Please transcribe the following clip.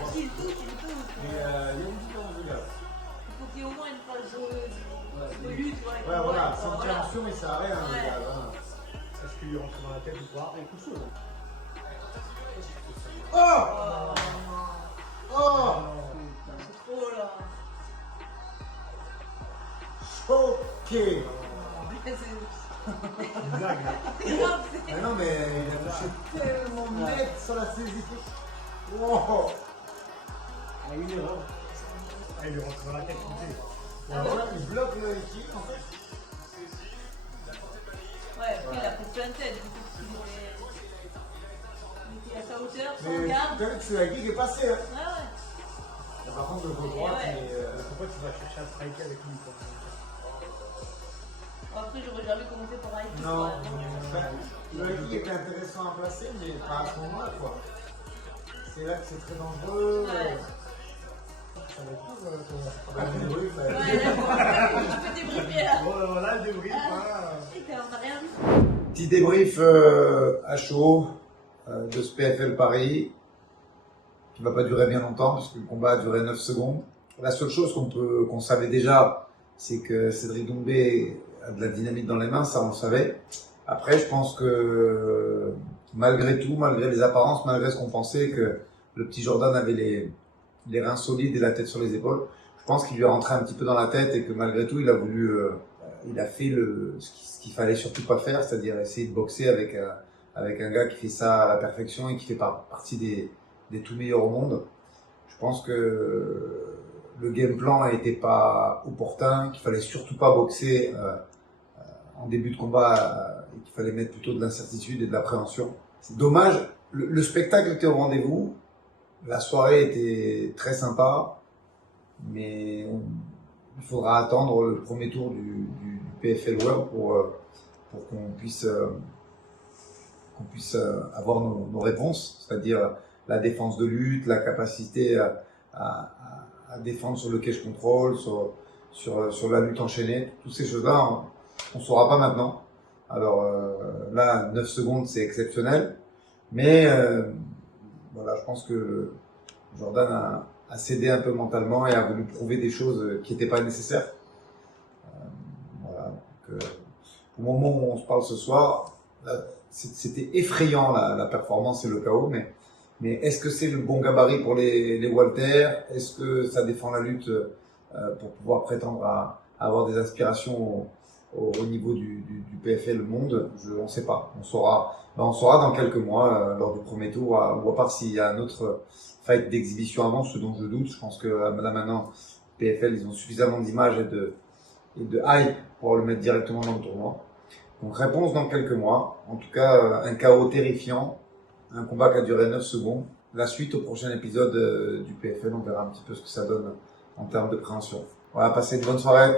Bah, s'il touche, il touche. Mais il y a une différence de gars. Il faut qu'il y ait au moins une phase de lutte. Ouais, voilà, sans tension, mais ça arrête. Ouais. Est-ce qu'il lui rentre dans la tête ou pas? Un coup chaud. Oh Oh C'est trop là. Choqué. Une blague là. C'est grave, c'est. Ah non, mais il a touché tellement net sur la saisie. Wow. Ah, une erreur. Ah, il lui rentre dans la tête. Ah Voilà, ouais. il bloque le kick en fait. Ouais, après il a pris plein de tête. Du coup, il était à sa hauteur, sans Mais garde. tu as vu que la kick est passée. Hein. Ouais, ouais. Par contre, le coup droit, Ouais. mais. Pourquoi tu vas chercher à striker avec lui quoi? Après, j'aurais jamais commencé par un kick. Non, Ouais. le kick était intéressant à placer, mais pas à ce moment-là quoi. C'est là que c'est très dangereux. Ouais. Ça va être cool, Ah, le débrief, Ouais, là, je peux débriefer là. Oh là, le débrief, Et on n'a rien vu. Petit débrief à chaud de ce PFL Paris qui va pas durer bien longtemps puisque le combat a duré 9 secondes. La seule chose qu'on savait déjà, c'est que Cédric Doumbé a de la dynamite dans les mains, ça on le savait. Après, je pense que malgré tout, malgré les apparences, malgré ce qu'on pensait que le petit Jordan avait les reins solides et la tête sur les épaules, je pense qu'il lui est rentré un petit peu dans la tête et que malgré tout, il a voulu, il a fait ce qu'il fallait surtout pas faire, c'est-à-dire essayer de boxer avec un gars qui fait ça à la perfection et qui fait partie des tout meilleurs au monde. Je pense que le game plan n'était pas opportun, qu'il fallait surtout pas boxer en début de combat et qu'il fallait mettre plutôt de l'incertitude et de l'appréhension. C'est dommage, le spectacle était au rendez-vous, la soirée était très sympa, mais il faudra attendre le premier tour du PFL World pour qu'on puisse avoir nos réponses, c'est-à-dire la défense de lutte, la capacité à défendre sur le cage control, sur la lutte enchaînée, toutes ces choses-là, on ne saura pas maintenant. Alors là, 9 secondes, c'est exceptionnel, mais voilà, je pense que Jordan a cédé un peu mentalement et a voulu prouver des choses qui n'étaient pas nécessaires. Voilà, donc, au moment où on se parle ce soir, c'était effrayant la performance et le chaos, mais est-ce que c'est le bon gabarit pour les Walter? Est-ce que ça défend la lutte pour pouvoir prétendre à avoir des aspirations au niveau du PFL Monde? On ne sait pas. On saura dans quelques mois lors du premier tour, ou à part s'il y a un autre fight d'exhibition avant, ce dont je doute. Je pense que là maintenant, PFL, ils ont suffisamment d'images et de hype pour le mettre directement dans le tournoi. Donc réponse dans quelques mois. En tout cas, un chaos terrifiant, un combat qui a duré 9 secondes. La suite au prochain épisode du PFL, on verra un petit peu ce que ça donne en termes de préhension. Voilà, passez une bonne soirée.